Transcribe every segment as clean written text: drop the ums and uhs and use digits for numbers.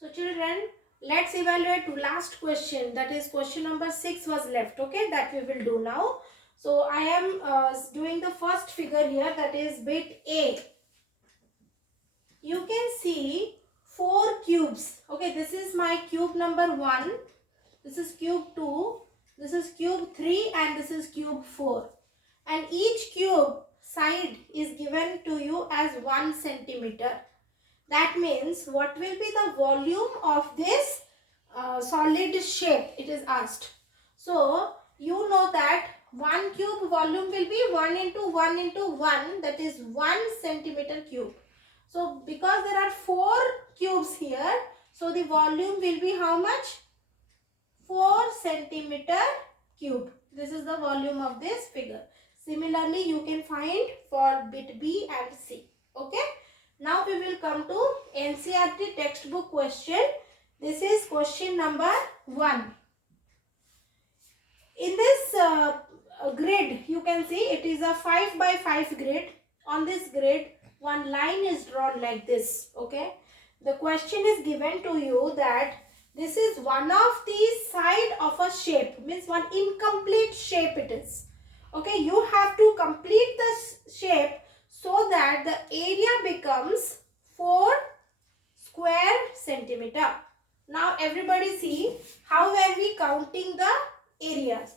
So children, let's evaluate last question, that is question number 6 was left. Okay, that we will do now. So I am doing the first figure here, that is bit A. You can see 4 cubes. Okay, this is my cube number 1, this is cube 2, this is cube 3 and this is cube 4. And each cube side is given to you as 1 centimeter. That means what will be the volume of this solid shape, it is asked. So you know that 1 cube volume will be 1 into 1 into 1, that is 1 centimeter cube. So because there are 4 cubes here, so the volume will be how much? 4 centimeter cube. This is the volume of this figure. Similarly, you can find for bit B and C. Okay. Now we will come to NCERT textbook question. This is question number 1. In this grid, you can see it is a 5 by 5 grid. On this grid, one line is drawn like this. Okay. The question is given to you that this is one of the side of a shape, means one incomplete shape it is. Okay, you have to complete the shape so that the area becomes 4 square centimeter. Now everybody see how were we counting the areas.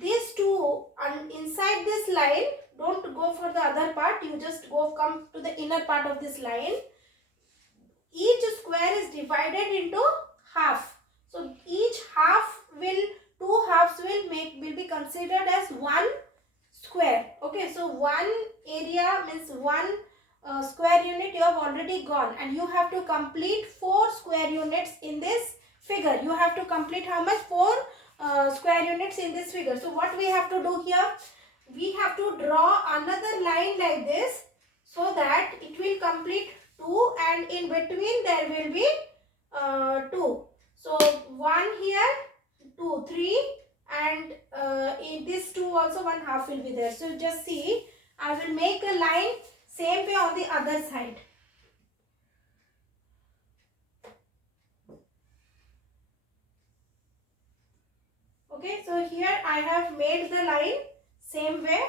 These two inside this line, don't go for the other part, you just come to the inner part of this line. Each square is divided into half. So each half will, 2 halves will be considered as 1 square. Okay, so 1 area means 1 square unit you have already gone, and you have to complete 4 square units in this figure. You have to complete how much? 4 square units in this figure. So what we have to do here? We have to draw another line like this so that it will complete 2, and in between there will be 2. So 1 here, 2, 3, and in this 2 also 1 half will be there. So just see, I will make a line same way on the other side. Okay, so here I have made the line same way,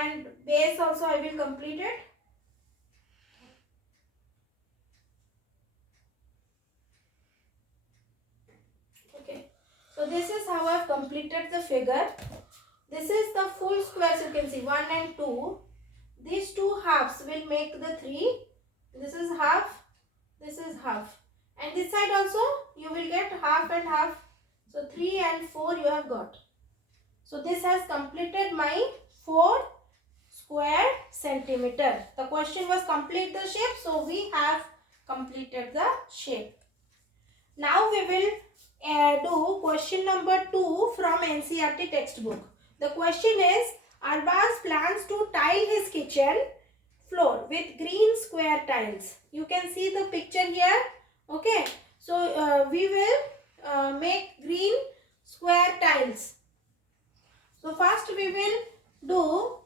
and base also I will complete it. So this is how I have completed the figure. This is the full squares, you can see 1 and 2. These 2 halves will make the 3. This is half, this is half. And this side also you will get half and half. So 3 and 4 you have got. So this has completed my 4 square centimeter. The question was complete the shape. So we have completed the shape. Now we will do question number 2 from NCERT textbook. The question is, Arbaz plans to tile his kitchen floor with green square tiles. You can see the picture here. Okay. So we will make green square tiles. So first we will do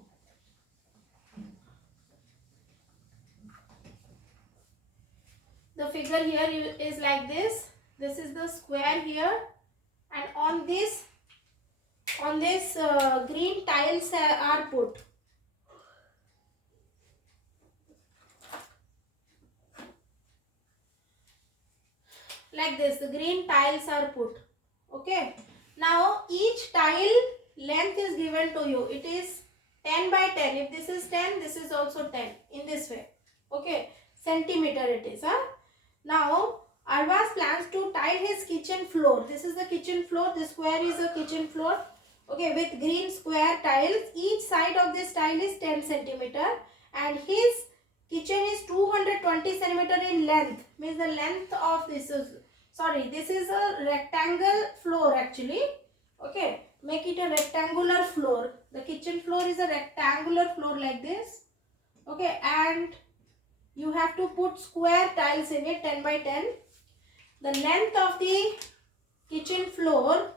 the figure here is like this. This is the square here, and on this green tiles are put. Like this, the green tiles are put. Okay. Now each tile length is given to you. It is 10 by 10. If this is 10, this is also 10. In this way. Okay. Centimeter it is. Now Arbaz plans to tile his kitchen floor. This is the kitchen floor. This square is a kitchen floor. Okay, with green square tiles. Each side of this tile is 10 centimeter, and his kitchen is 220 centimeter in length. Means the length of this is, sorry, this is a rectangle floor actually. Okay, make it a rectangular floor. The kitchen floor is a rectangular floor like this. Okay, and you have to put square tiles in it, 10 by 10. The length of the kitchen floor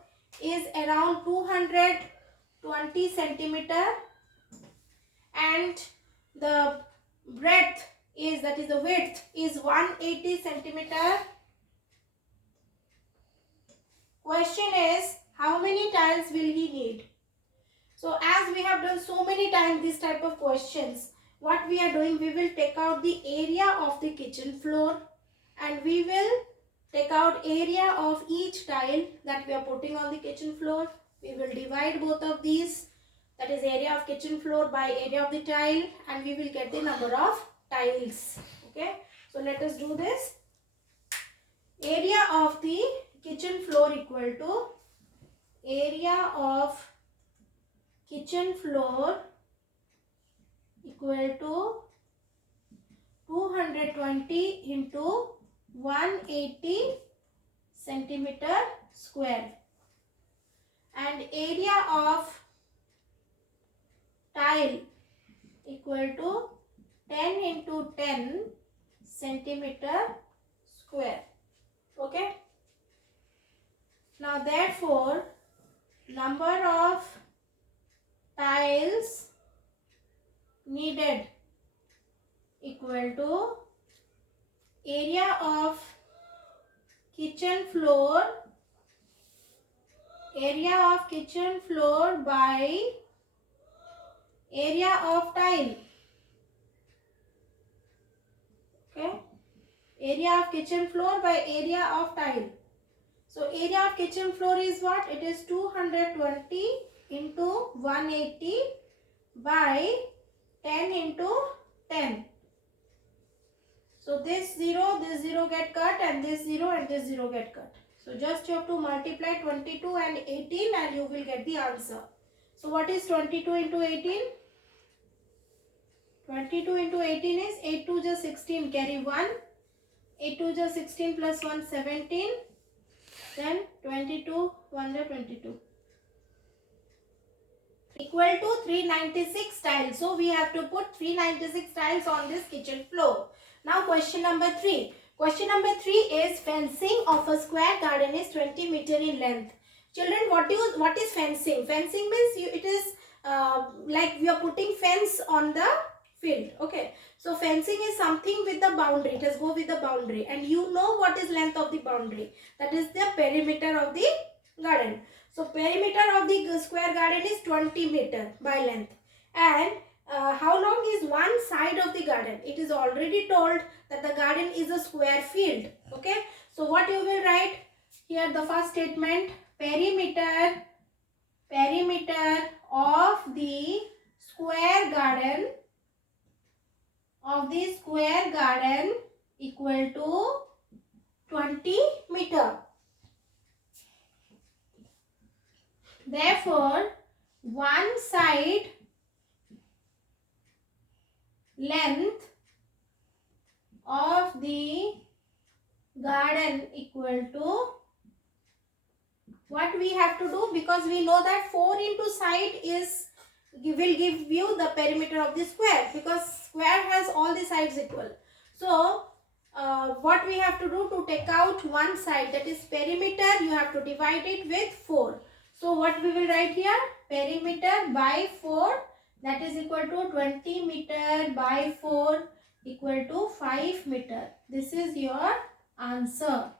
is around 220 centimeter, and the breadth is, that is the width is 180 centimeter, question is how many tiles will he need? So as we have done so many times this type of questions, what we are doing, we will take out the area of the kitchen floor and we will take out area of each tile that we are putting on the kitchen floor. We will divide both of these, that is area of kitchen floor by area of the tile, and we will get the number of tiles. Okay, so let us do this. Area of the kitchen floor equal to area of kitchen floor equal to 220 into 180 centimeter square, and area of tile equal to 10 into 10 centimeter square. Okay. Now therefore number of tiles needed equal to area of kitchen floor by area of tile. Okay, area of kitchen floor by area of tile. So area of kitchen floor is what? It is 220 into 180 by 10 into 10. So this 0 get cut, and this 0 get cut. So just you have to multiply 22 and 18 and you will get the answer. So what is 22 into 18? 22 into 18 is 8 2 just 16, carry 1. 8 2 just 16 plus 1 17. Then 22 1 22. Equal to 396 tiles. So we have to put 396 tiles on this kitchen floor. Now question number 3. Question number 3 is fencing of a square garden is 20 meter in length. Children, what is fencing? Fencing means it is like we are putting fence on the field. Okay. So fencing is something with the boundary. It has go with the boundary, and you know what is length of the boundary. That is the perimeter of the garden. So perimeter of the square garden is 20 meter by length. And how long is one side of the garden? It is already told that the garden is a square field. Okay. So what you will write here, the first statement, perimeter of the square garden equal to 20 meter. Therefore, one side length of the garden equal to, what we have to do, because we know that 4 into side will give you the perimeter of the square, because square has all the sides equal. So what we have to do to take out one side, that is perimeter, you have to divide it with 4. So what we will write here, perimeter by 4, that is equal to 20 meter by 4 equal to 5 meter. This is your answer.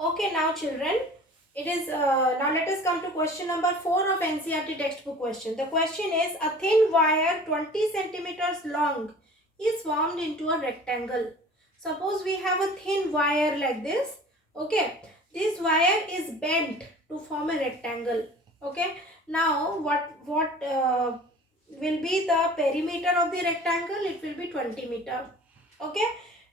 Okay, now children, it is now let us come to question number 4 of NCERT textbook question. The question is, a thin wire 20 centimeters long is formed into a rectangle. Suppose we have a thin wire like this. Okay, this wire is bent to form a rectangle. Okay, now what will be the perimeter of the rectangle? It will be 20 meter. Okay,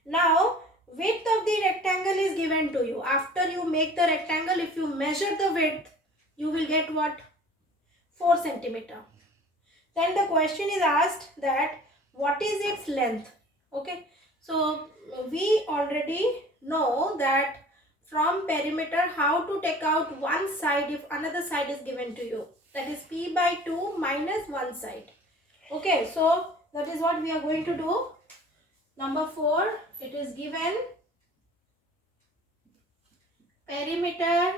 now width of the rectangle is given to you. After you make the rectangle, if you measure the width, you will get what? 4 centimeter. Then the question is asked that what is its length? Okay, so we already know that from perimeter how to take out one side if another side is given to you. That is p by 2 minus one side. Okay, so that is what we are going to do. Number 4, it is given perimeter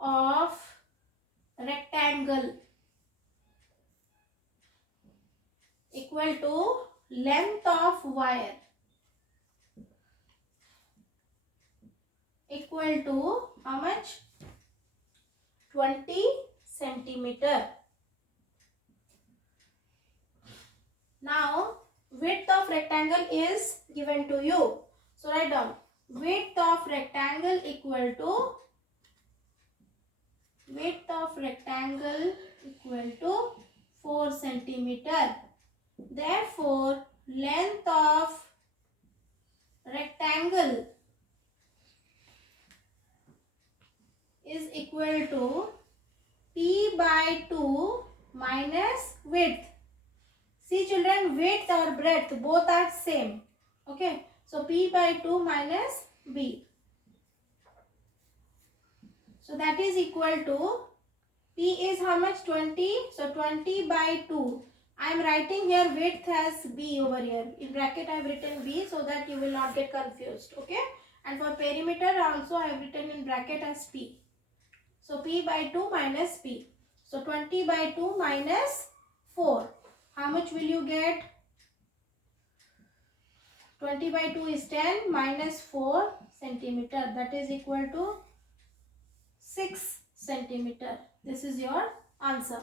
of rectangle equal to length of wire. equal to how much? 20 centimeter. Now width of rectangle is given to you. So write down width of rectangle equal to 4 centimeter. Therefore length of rectangle is equal to p by 2 minus width. See children, width or breadth both are same. Okay, so p by 2 minus b. So that is equal to p is how much? 20. So 20 by 2. I am writing here width as b over here. In bracket I have written b so that you will not get confused. Okay, and for perimeter also I have written in bracket as p. So p by 2 minus p. So 20 by 2 minus 4. How much will you get? 20 by 2 is 10 minus 4 centimeter. That is equal to 6 centimeter. This is your answer.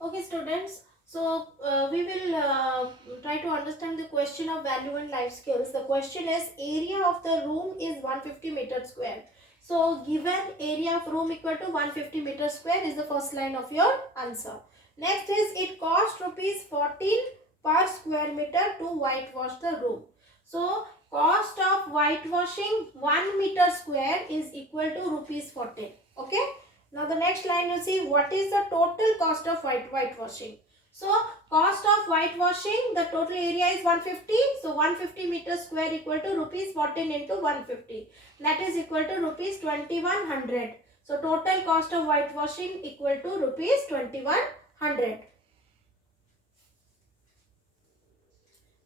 Okay students. So we will try to understand the question of value and life skills. The question is area of the room is 150 meter square. So given area of room equal to 150 meter square is the first line of your answer. Next is it cost rupees 14 per square meter to whitewash the room. So cost of whitewashing 1 meter square is equal to rupees 14. Okay. Now the next line you see what is the total cost of whitewashing. So cost of whitewashing, the total area is 150. So 150 meter square equal to rupees 14 into 150. That is equal to rupees 2100. So total cost of whitewashing equal to rupees 2100.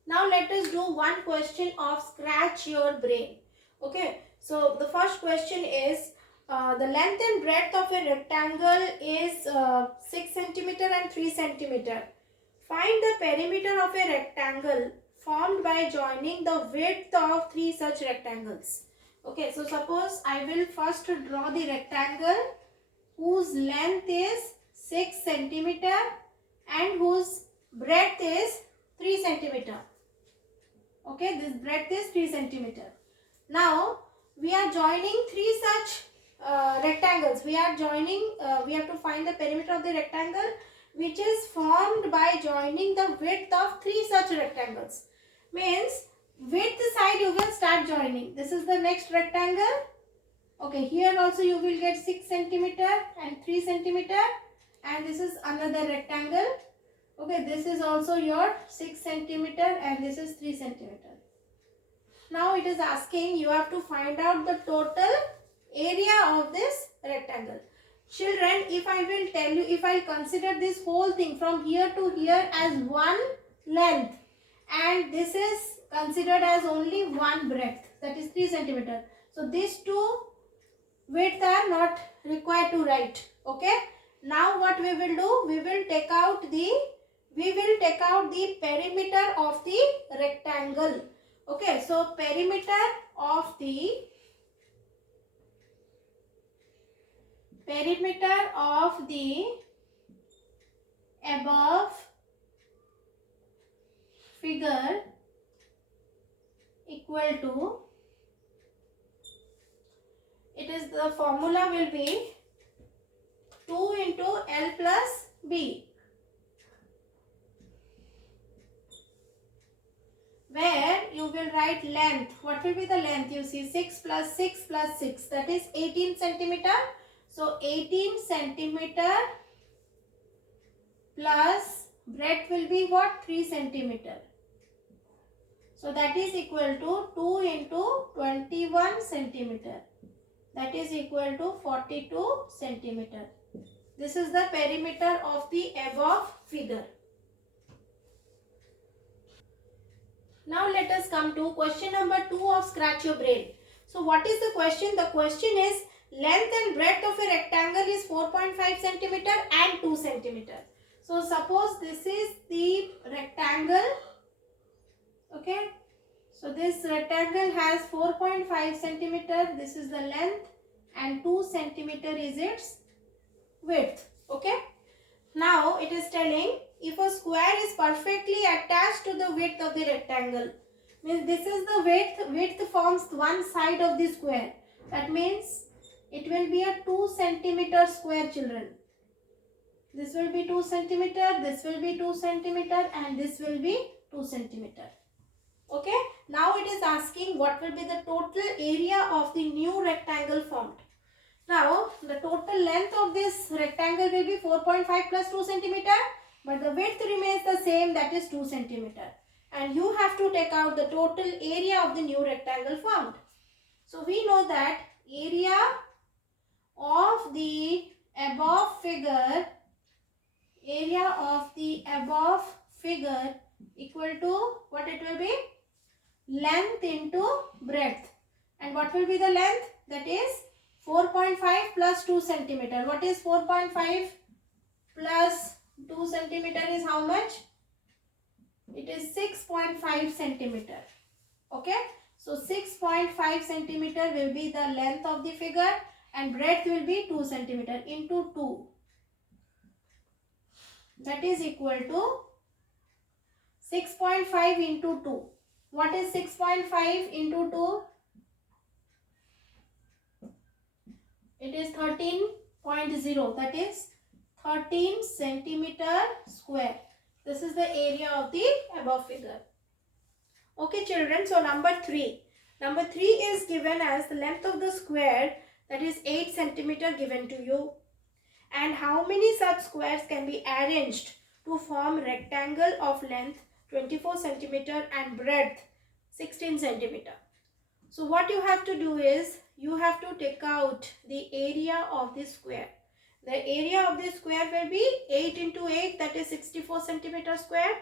Now let us do one question of scratch your brain. Okay. So the first question is the length and breadth of a rectangle is 6 centimeter and 3 centimeter. Find the perimeter of a rectangle formed by joining the width of 3 such rectangles. Okay, so suppose I will first draw the rectangle whose length is 6 centimeter and whose breadth is 3 centimeter. Okay, this breadth is 3 centimeter. Now we are joining 3 such rectangles. We are joining, we have to find the perimeter of the rectangle which is formed by joining the width of 3 such rectangles. Means width side you will start joining. This is the next rectangle. Okay, here also you will get 6 centimeter and 3 centimeter, and this is another rectangle. Okay, this is also your 6 centimeter and this is 3 centimeter. Now it is asking you have to find out the total area of this rectangle. Children, if I will tell you, if I consider this whole thing from here to here as one length and this is considered as only one breadth, that is 3 centimeter. So these two width are not required to write. Okay. Now what we will do, we will take out the perimeter of the rectangle. Okay, so perimeter of the above figure equal to, it is the formula will be 2 into L plus B, where you will write length. What will be the length? You see 6 plus 6 plus 6, that is 18 centimeter. So 18 centimeter plus breadth will be what? 3 centimeter. So that is equal to 2 into 21 centimeter. That is equal to 42 centimeter. This is the perimeter of the above figure. Now let us come to question number 2 of Scratch Your Brain. So what is the question? The question is length and breadth of a rectangle is 4.5 centimeter and 2 centimeter. So suppose this is the rectangle. Okay. So this rectangle has 4.5 centimeter. This is the length and 2 centimeter is its width. Okay. Now it is telling if a square is perfectly attached to the width of the rectangle. Means this is the width. Width forms one side of the square. That means it will be a 2 centimeter square, children. This will be 2 centimeter, this will be 2 centimeter and this will be 2 centimeter. Okay. Now it is asking what will be the total area of the new rectangle formed. Now the total length of this rectangle will be 4.5 plus 2 centimeter, but the width remains the same, that is 2 centimeter. And you have to take out the total area of the new rectangle formed. So we know that area of the above figure equal to what it will be? Length into breadth. And what will be the length? That is 4.5 plus 2 centimeter. What is 4.5 plus 2 centimeter is how much? It is 6.5 centimeter. Okay. So 6.5 centimeter will be the length of the figure and breadth will be 2 centimeter into 2. That is equal to 6.5 into 2. What is 6.5 into 2? It is 13.0. That is 13 centimeter square. This is the area of the above figure. Okay, children. So number 3. Number 3 is given as the length of the square, that is 8 centimeter given to you. And how many such squares can be arranged to form rectangle of length 24 centimeter and breadth 16 centimeter. So what you have to do is you have to take out the area of the square. The area of the square will be 8 into 8, that is 64 centimeter square.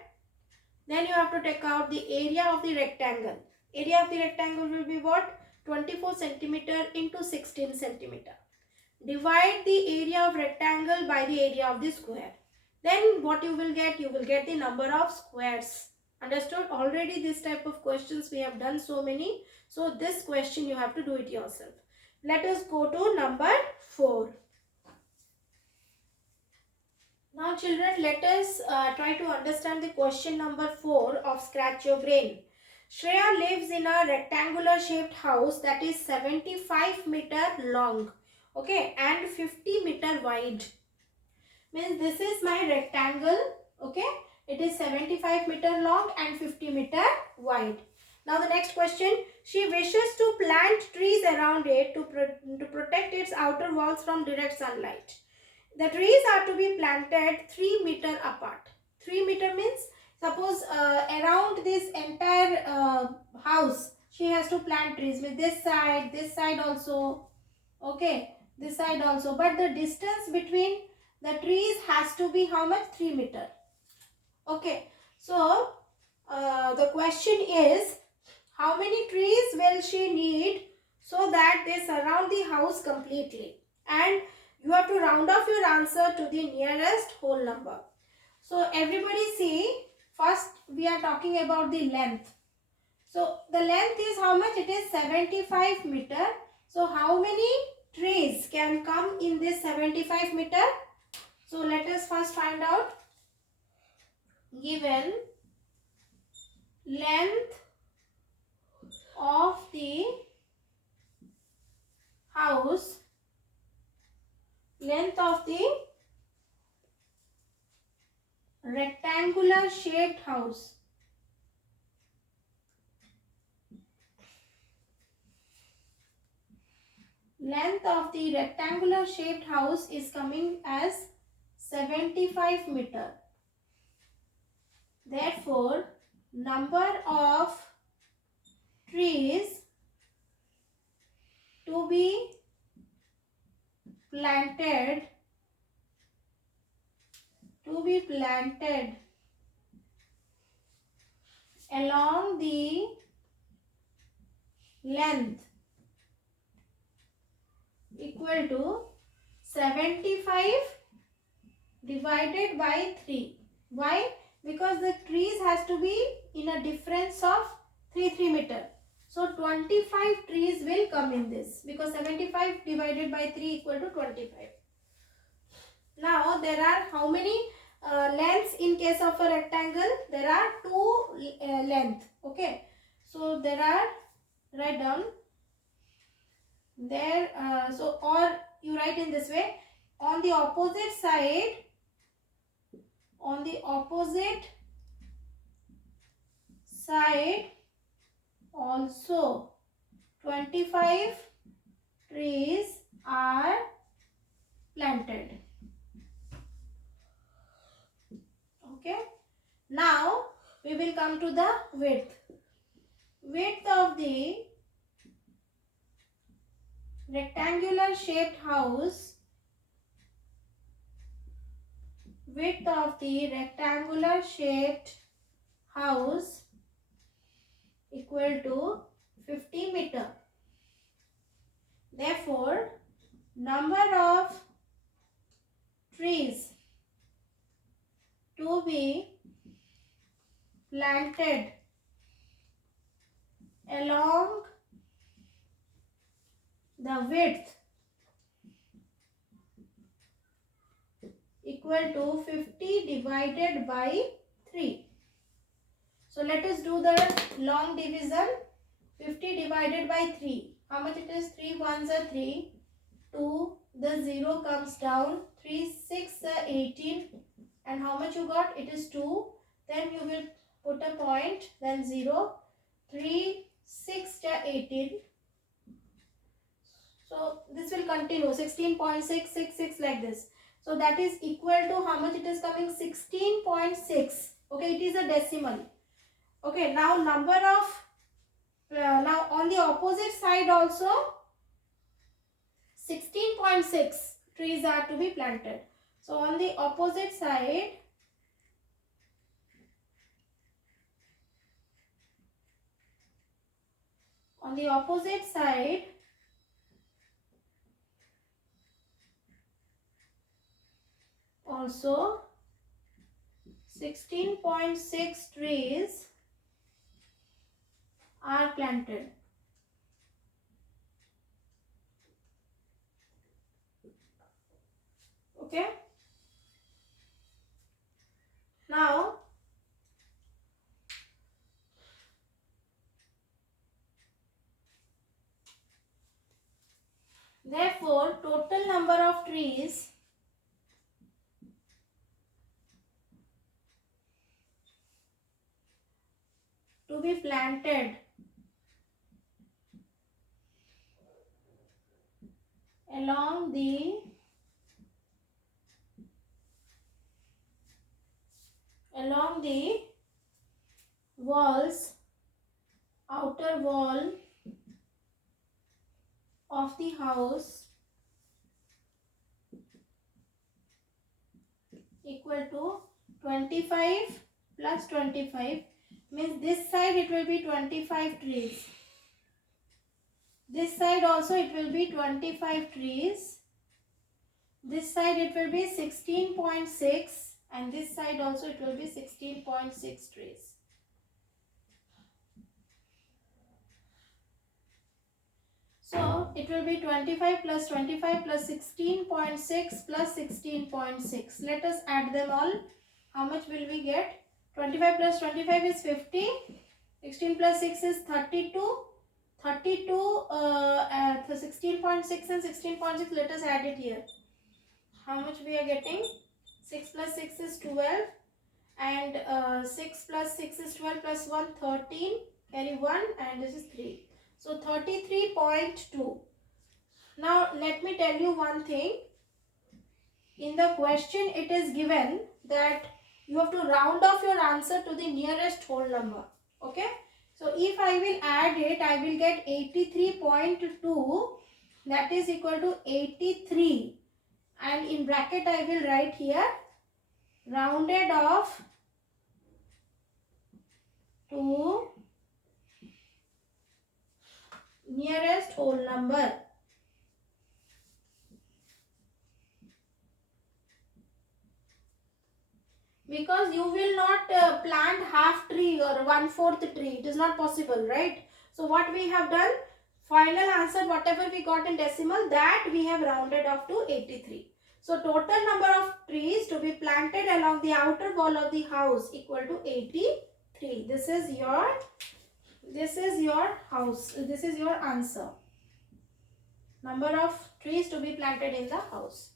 Then you have to take out the area of the rectangle. Area of the rectangle will be what? 24 centimeter into 16 centimeter. Divide the area of rectangle by the area of the square. Then what you will get? You will get the number of squares. Understood? Already this type of questions we have done so many. So this question you have to do it yourself. Let us go to number 4. Now children, let us try to understand the question number 4 of Scratch Your Brain. Shreya lives in a rectangular shaped house that is 75 meter long. Okay, and 50 meter wide. Means this is my rectangle. Okay, it is 75 meter long and 50 meter wide. Now the next question, she wishes to plant trees around it to protect its outer walls from direct sunlight. The trees are to be planted 3 meter apart. 3 meter means suppose around this entire house she has to plant trees with this side also. Okay, this side also, but the distance between the trees has to be how much? 3 meter. Okay, so the question is how many trees will she need so that they surround the house completely, and you have to round off your answer to the nearest whole number. So everybody see, first we are talking about the length. So the length is how much? It is 75 meter. So how many trees can come in this 75 meter? So let us first find out. Given length of the house, length of the rectangular shaped house, length of the rectangular shaped house is coming as 75 meter. Therefore, number of trees to be planted along the length equal to 75 divided by 3. Why? Because the trees has to be in a difference of 3 meter. So 25 trees will come in this, because 75 divided by 3 equal to 25. Now there are how many lengths in case of a rectangle? There are two length. Okay. So there are, write down there, so or you write in this way, on the opposite side, on the opposite side also 25 trees are planted. Okay. Now we will come to the width. Width of the rectangular shaped house, width of the rectangular shaped house equal to 50 meter. Therefore, number of trees to be planted along the width equal to 50 divided by 3. So let us do the long division. 50 divided by 3. How much it is? 3 ones are 3. 2. The 0 comes down. 3 6 18. And how much you got? It is 2. Then you will put a point. Then 0. 3 6 18. So this will continue. 16.666 like this. So that is equal to how much it is coming? 16.6. Okay, it is a decimal. Okay, now number of now on the opposite side also 16.6 trees are to be planted. So on the opposite side, also 16.6 trees are planted. Okay. Now therefore total number of trees to be planted along the walls, outer wall of the house equal to 25 plus 25, means this side it will be 25 trees. This side also it will be 25 trees. This side it will be 16.6 and this side also it will be 16.6 trees. So it will be 25 plus 25 plus 16.6 plus 16.6. Let us add them all. How much will we get? 25 plus 25 is 50. 16 plus 6 is 32. 16.6 and 16.6. Let us add it here. How much we are getting? 6 plus 6 is 12. And 6 plus 6 is 12 plus 1, 13. Carry 1 and this is 3. So 33.2. Now let me tell you one thing. In the question it is given that you have to round off your answer to the nearest whole number. Okay. So if I will add it, I will get 83.2. That is equal to 83. And in bracket I will write here rounded off to nearest whole number. Because you will not plant half tree or 1/4 tree. It is not possible, right? So what we have done, final answer whatever we got in decimal, that we have rounded off to 83. So total number of trees to be planted along the outer wall of the house equal to 83. This is your house. This is your answer. Number of trees to be planted in the house.